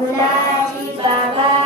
मुलाची बाबा.